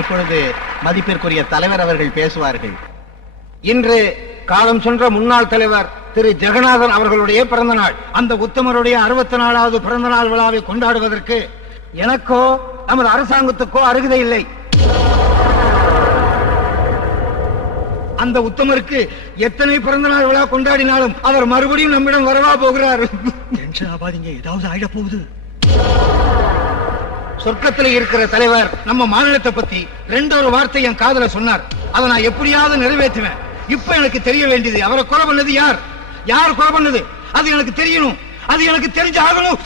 இப்பொழுது மதிப்பிற்குரிய தலைவர் அவர்கள் பேசுவார்கள். இன்று காலம் சென்ற முன்னாள் தலைவர் திரு. ஜெகநாதன் அவர்களுடைய பிறந்த நாள் அந்த உத்தமருடைய அறுபத்தி நாலாவது பிறந்த நாள் விழாவை கொண்டாடுவதற்கு எனக்கோ நமது அரசாங்கத்துக்கோ அருகதை இல்லை. அந்த உத்தமருக்கு எத்தனை பிறந்த நாள் விழா கொண்டாடினாலும் அவர் மறுபடியும் நம்மிடம் வரவா போகிறார். டென்ஷன் ஆகாதீங்க. ஏதாவது ஆயிட போகுது. சொர்க்கத்தில் இருக்கிற தலைவர் நம்ம மாநிலத்தை பத்தி ரெண்டு ஒரு வார்த்தை என் காதல சொன்னார். அதை நான் எப்படியாவது நிறைவேற்றுவேன். இப்ப எனக்கு தெரிய வேண்டியது அவரை கொலை பண்ணது யார்? யார் கொலை பண்ணது? அது எனக்கு தெரியணும். அது எனக்கு தெரிஞ்சு ஆகணும்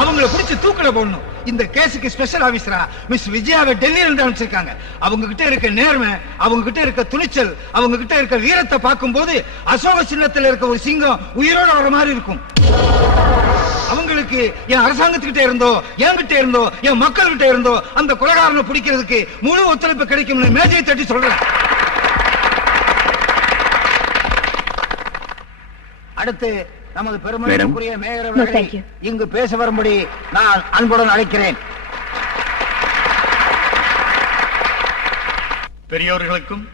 அவங்கள பிடிச்சு தூக்கில போடணும். இந்த கேஸுக்கு ஸ்பெஷல் ஆபீசரா மிஸ் விஜயாவை டெல்லியில இருந்து அனுப்பிச்சிருக்காங்க. அவங்க கிட்ட இருக்க நேர்மை அவங்க கிட்ட இருக்க துணிச்சல் அவங்க கிட்ட இருக்க வீரத்தை பார்க்கும்போது அசோக சின்னத்துல இருக்க ஒரு சிங்கம் உயிரோட வர மாதிரி இருக்கும். அவங்களுக்கு என் அரசாங்கத்துக்கிட்ட இருந்தோ என்கிட்ட இருந்தோ என் மக்கள் கிட்ட இருந்தோ அந்த கொலைகாரனை பிடிக்கிறதுக்கு முழு ஒத்துழைப்பு கிடைக்கும்னு மேஜையை தட்டி சொல்றேன். அடுத்து நமது பெருமதிக்குரிய மேயர் No, அவர்களை thank you. இங்கு பேச வரும்படி நான் அன்புடன் அழைக்கிறேன். பெரியோர்களுக்கும்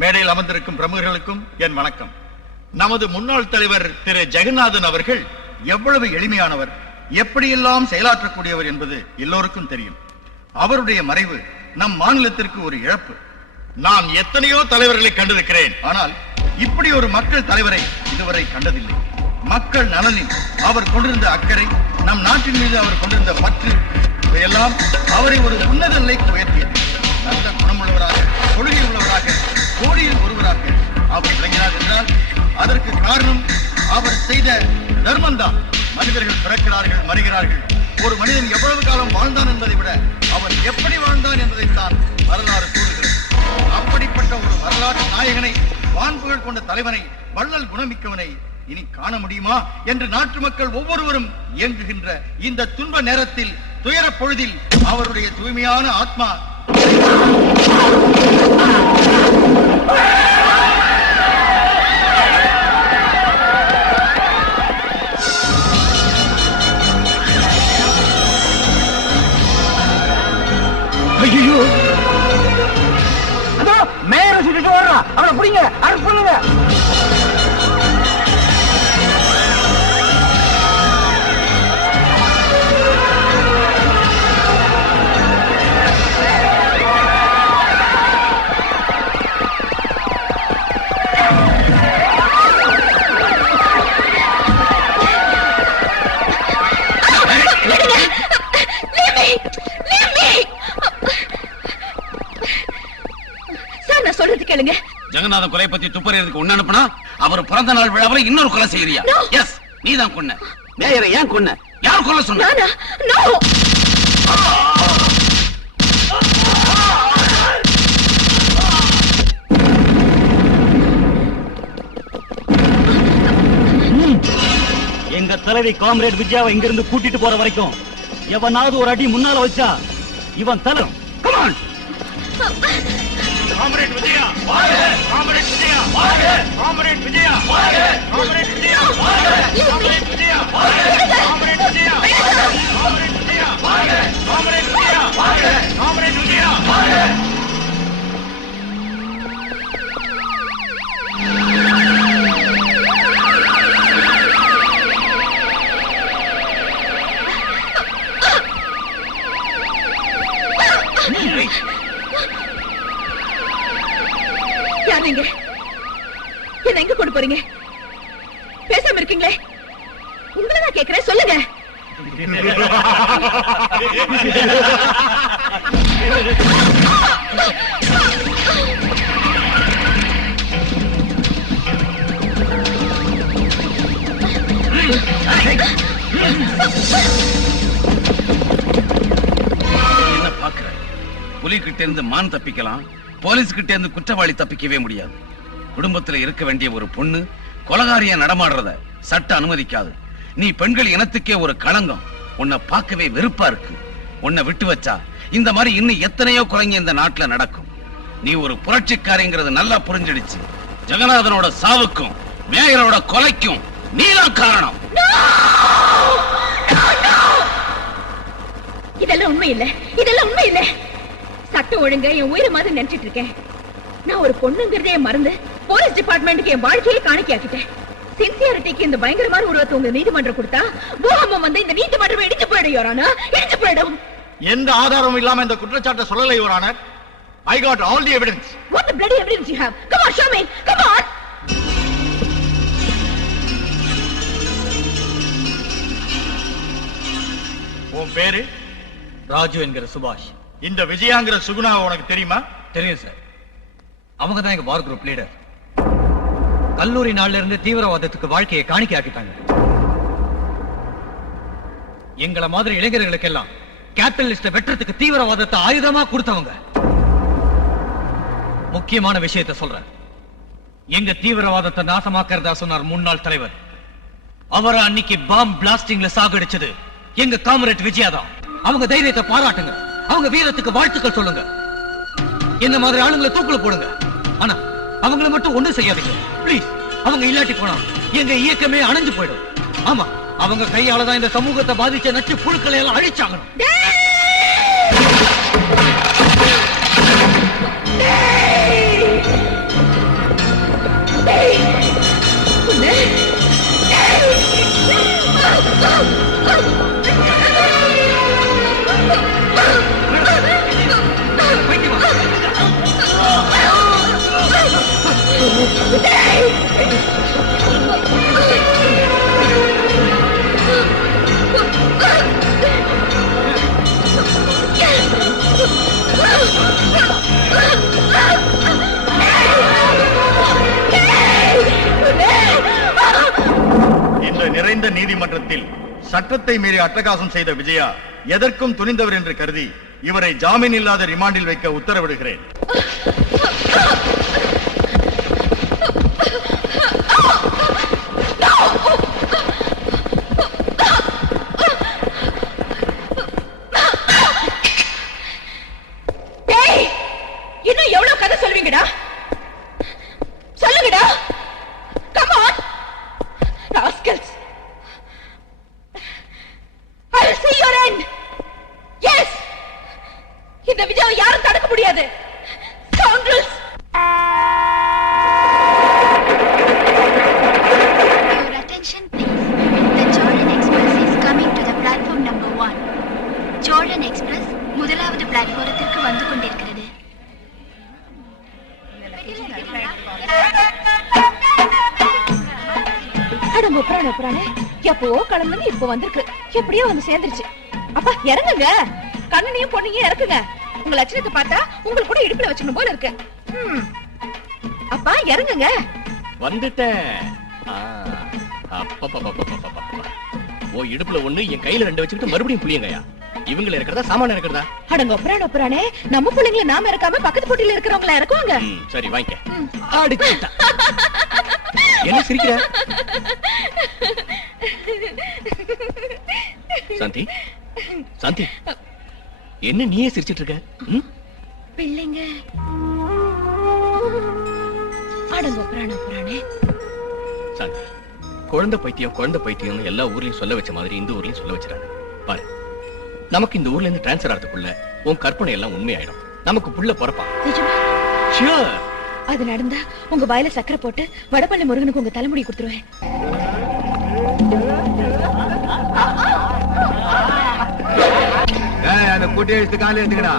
மேடையில் அமர்ந்திருக்கும் பிரமுகர்களுக்கும் என் வணக்கம். நமது முன்னாள் தலைவர் திரு. ஜெகநாதன் அவர்கள் எவ்வளவு எளிமையானவர். எப்படியெல்லாம் செயலாற்றக்கூடியவர் என்பது எல்லோருக்கும் தெரியும். அவருடைய மறைவு நம் மாநிலத்திற்கு ஒரு இழப்பு. நான் எத்தனையோ தலைவர்களை கண்டிருக்கிறேன். ஆனால் இப்படி ஒரு மக்கள் தலைவரை இதுவரை கண்டதில்லை. மக்கள் நலனில் அவர் கொண்டிருந்த அக்கறை நம் நாட்டின் மீது அவர் கொண்டிருந்த பற்று இவையெல்லாம் அவரை ஒரு உன்னத நிலைக்கு உயர்த்தியது. நல்ல குணமுள்ளவராக கொள்கை உள்ளவராக கோடியில் ஒருவராக அவர் விளங்கினார் என்றால் அதற்கு காரணம் அவர் செய்த தர்மம்தான். மனிதர்கள் பிறக்கிறார்கள் வருகிறார்கள் ஒரு மனிதன் எவ்வளவு காலம் வாழ்ந்தான் என்பதை விட அவன் எப்படி வாழ்ந்தான் என்பதைத்தான் வரலாறு கூறுகிறது. அப்படிப்பட்ட ஒரு வரலாற்று நாயகனை வான்புகள் கொண்ட தலைவனை வள்ளல் குணமிக்கவனை இனி காண முடியுமா என்று நாட்டு மக்கள் ஒவ்வொருவரும் இயங்குகின்ற இந்த துன்ப நேரத்தில் துயரப் பொழுதில் அவருடைய தூய்மையான ஆத்மா ஜெகநாதன் கொலை பத்தி துப்பறியதுக்கு ஒண்ணு அனுப்புனா அவர் பிறந்த நாள் விழாவில் இன்னொரு கொலை செய்யறியா. எஸ் நீதான் கொன்ன. மேயரை ஏன் கொன்ன? யார் கொல்ல சொன்ன? நோ எங்க தலைவி காம்ரேட் விஜயாவை இங்கிருந்து கூட்டிட்டு போற வரைக்கும் எவனாவது ஒரு அடி முன்னால வச்சா இவன் தலை கமான் வாழ்க காமரேட் விஜயா. வாழ்க காமரேட் விஜயா. என்ன போறீங்க? பேசாம இருக்கீங்களே. உங்களை நான் கேக்குறேன் சொல்லுங்க. என்ன பாக்குற புலி கிட்ட இருந்து மான் தப்பிக்கலாம் போலீஸ் கிட்ட இருந்து குற்றவாளி தப்பிக்கவே முடியாது. குடும்பத்துல இருக்க வேண்டிய ஒரு பொண்ணு கொலகாரிய நடமாடுறத சட்டம் அனுமதிக்காது. நீ பெண்கள் இனத்துக்கே ஒரு களங்கம். உன்னை பார்க்கவே வெறுப்பா இருக்கு. உன்னை விட்டு வச்சா இந்த மாதிரி இன்னும் எத்தனையோ கொலைங்க இந்த நாட்டுல நடக்கும். நீ ஒரு புரட்சிக்காரிங்கிறது நல்லா புரிஞ்சிடுச்சு. ஜெகநாதனோட சாவுக்கும் மேயரோட கொலைக்கும் நீதான் காரணம். இதெல்லாம் உண்மை இல்ல. இதெல்லாம் உண்மை இல்ல. சட்டம் ஒழுங்க என் உயிரை மாதிரி நினைச்சிட்டு இருக்கேன். நான் ஒரு பொண்ணுங்கிறதே மறந்து போலீஸ் டிபார்ட்மெண்ட்டுக்கு என் வாழ்க்கையை காணிக்கையாக்கிட்டேன். சின்சியாரிட்டிக்கு இந்த பயங்கரமான உருவத்தை உங்க நீதிமன்றம் கொடுத்தா பூகம்பம் வந்து இந்த நீதிமன்றம் இடிச்சு போயிடும் யோரானா இடிச்சு போயிடும். எந்த ஆதாரமும் இல்லாம இந்த குற்றச்சாட்டை சொல்லலை your honour I got all the evidence What the bloody evidence you have? Come on, show me. Come on. உன் பேரு? ராஜு என்கிற சுபாஷ். இந்த விஜயாங்கிற சுகுணா உனக்கு தெரியுமா? தெரியும் சார் அவங்க தான் எங்க பார் குரூப் லீடர் கல்லூரி நாள்ல இருந்து தீவிரவாதத்துக்கு வாழ்க்கையை காணிக்க ஆக்கிட்டாங்க. எங்களை மாதிரி இளைஞர்களுக்கெல்லாம் கேபிட்டலிஸ்ட வெட்டுறதுக்கு தீவிரவாதத்தை ஆயுதமா கொடுத்தவங்க. முக்கியமான விஷயத்தை சொல்றேன். எங்க தீவிரவாதத்தை நாசமாக்கிறதா சொன்னார் முன்னாள் தலைவர். அவரை அன்னைக்கு பாம் பிளாஸ்டிங்ல சாகடிச்சது எங்க காமரேட் விஜயா தான். அவங்க தைரியத்தை பாராட்டுங்க. அவங்க வீரத்துக்கு வாழ்த்துக்கள் சொல்லுங்க. என்ன மாதிரி ஆளுங்களை தூக்குல போடுங்க. ஆனா அவங்கள மட்டும் ஒண்ணும் செய்யாதீங்க. ப்ளீஸ் அவங்க இல்லாட்டி போனா எங்க இயக்கமே அணைஞ்சு போயிடும். ஆமா அவங்க கையாலதான் இந்த சமூகத்தை பாதிச்ச நச்சு புழுக்களை எல்லாம் அழிச்சாங்க சட்டத்தை மீறி அட்டகாசம் செய்த விஜயா எதற்கும் துணிந்தவர் என்று கருதி இவரை ஜாமீன் இல்லாத ரிமாண்டில் வைக்க உத்தரவிடுகிறேன். இன்னும் எவ்வளவு கதை சொல்வீங்கடா இப்போ வந்திருக்கு. எப்படியோ வந்து சேர்ந்துருச்சு. அப்பா இறங்குங்க. கண்ணனையும் பொண்ணையும் இறக்குங்க. உங்க லட்சணத்தை பார்த்தா உங்களுக்கு கூட இடுப்புல வச்சுக்கணும் போல இருக்கு. அப்பா இறங்குங்க. வந்துட்டேன். ஓ இடுப்புல ஒண்ணு என் கையில ரெண்டு வச்சுக்கிட்டு மறுபடியும் புளியங்கயா? இவங்கள இருக்கிறதா சாமான இருக்கிறதா அடங்க ஒப்புறான ஒப்புறானே நம்ம பிள்ளைங்கள நாம இறக்காம பக்கத்து போட்டியில இருக்கிறவங்கள இறக்குவாங்க. சரி வாங்கிக்க என்ன சிரிக்கிற? சாந்தி. சாந்தி என்ன நீயே சிரிச்சிட்டு இருக்க? பிள்ளைங்க. அடங்க புறானே புறானே சாந்தி குழந்தை பைத்தியம் குழந்தை பைத்தியம்னு எல்லா ஊர்லயும் சொல்ல வச்ச மாதிரி இந்த ஊர்லயும் சொல்ல வச்சிடாங்க பாரு நமக்கு இந்த ஊர்ல இருந்து டிரான்ஸ்பர் ஆகிறதுக்குள்ள உன் கற்பனை எல்லாம் உண்மையாயிடும். நமக்கு புள்ள பிறப்பான் அது நடந்தா உங்க வாயில சக்கரை போட்டு வடபள்ளி முருகனுக்கு உங்க தலைமுடி கொடுத்துருவேன். முட்டி அழிச்சு காலி எடுத்துக்கடா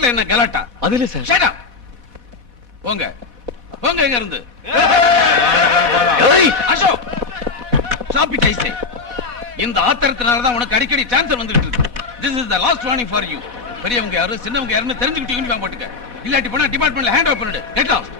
ரோட்ல என்ன கலாட்டா? அது சார். போங்க. போங்க எங்க இருந்து. ஏய்! Ashok! Stop it I say இந்த ஆத்திரத்தினால தான் உனக்கு அடிக்கடி ட்ரான்ஸ்ஃபர் வந்துகிட்டு இருக்கு. This is the last warning for you பெரியவங்க யாரு சின்னவங்க யாருன்னு தெரிஞ்சுக்கிட்டு யூனிஃபார்ம் போட்டுக்க. இல்லாட்டி போனா டிபார்ட்மெண்ட்ல ஹேண்ட் ஓவர் பண்ணிடு கெட் லாஸ்ட்